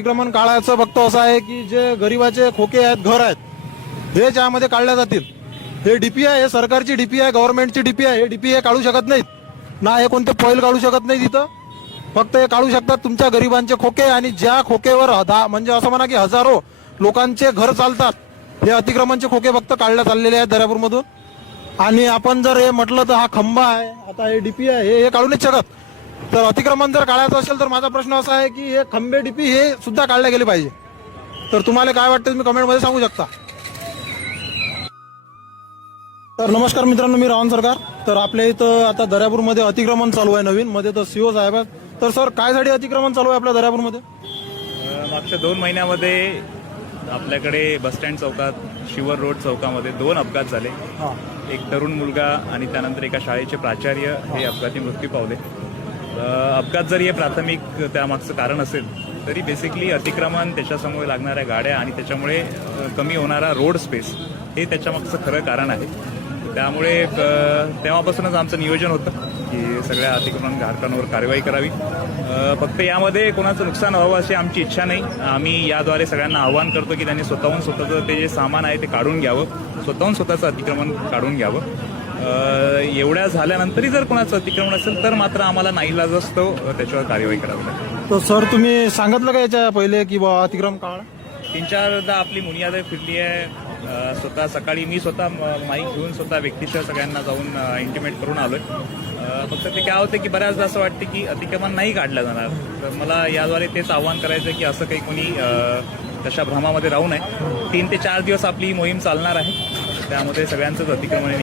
अतिक्रमण काढायचं फक्त असं आहे की जे गरिबाचे खोके आहेत, घर आहेत, हे ज्यामध्ये काढल्या जातील. हे डीपी आहे, हे सरकारची डीपी आहे, गव्हर्नमेंटची डीपी आहे. हे डीपी हे काढू शकत नाहीत ना, हे कोणते पैल काढू शकत नाही तिथं. फक्त हे काढू शकतात तुमच्या गरिबांचे खोके, आणि ज्या खोकेवर म्हणजे असं म्हणा की हजारो लोकांचे घर चालतात, हे अतिक्रमणचे खोके फक्त काढल्या चाललेले आहेत दर्यापूरमधून. आणि आपण जर हे म्हटलं तर हा खंबा आहे, आता हे डीपी आहे, हे काढू नाही शकत. तर अतिक्रमण जर काढायचं असेल तर माझा प्रश्न असा आहे की हे खंबे डीपी हे सुद्धा काढले गेले पाहिजे. तर तुम्हाला काय वाटतं तुम्ही कमेंटमध्ये सांगू शकता. तर नमस्कार मित्रांनो, मी रावण सरकार. तर आपल्या इथं आता दर्यापूरमध्ये अतिक्रमण चालू आहे नवीन, मध्ये तर सीओ साहेब आहेत. तर सर, कायसाठी अतिक्रमण चालू आहे आपल्या दर्यापूरमध्ये? मागच्या 2 महिन्यामध्ये आपल्याकडे बसस्टँड चौकात, शिवर रोड चौकामध्ये 2 अपघात झाले. एक तरुण मुलगा आणि त्यानंतर एका शाळेचे प्राचार्य हे अपघाती मृत्यू पावले. अपघात जरी हे प्राथमिक त्यामागचं कारण असेल तरी बेसिकली अतिक्रमण, त्याच्यासमोर लागणाऱ्या गाड्या आणि त्याच्यामुळे कमी होणारा रोड स्पेस हे त्याच्यामागचं खरं कारण आहे. त्यामुळे तेव्हापासूनच आमचं नियोजन होतं की सगळ्या अतिक्रमणधारकांवर कारवाई करावी. फक्त यामध्ये कोणाचं नुकसान व्हावं अशी आमची इच्छा नाही. आम्ही याद्वारे सगळ्यांना आवाहन करतो की त्यांनी स्वतःहून स्वतःचं ते जे सामान आहे ते काढून घ्यावं, स्वतःहून स्वतःचं अतिक्रमण काढून घ्यावं. एवढ्या झाल्यानंतरही जर कोणाचं अतिक्रमण असेल तर मात्र आम्हाला नाईलाजास्तव त्याच्यावर कारवाई करावी लागेल. तर सर, तुम्ही सांगितलं का याच्या पहिले की बा अतिक्रमण काढ? 3-4दा आपली मुनियाद फिरली आहे. स्वतः सकाळी मी स्वतः माईक घेऊन स्वतः व्यक्तिशः सगळ्यांना जाऊन इंटिमेट करून आलोय. फक्त ते काय होतं की बऱ्याचदा असं वाटतं की अतिक्रमण नाही काढलं जाणार. तर मला याद्वारे तेच आव्हान करायचं की असं काही कोणी तशा भ्रमामध्ये राहू नये. 3 ते 4 दिवस आपली ही मोहीम चालणार आहे. त्यामध्ये सगळ्यांचंच अतिक्रमण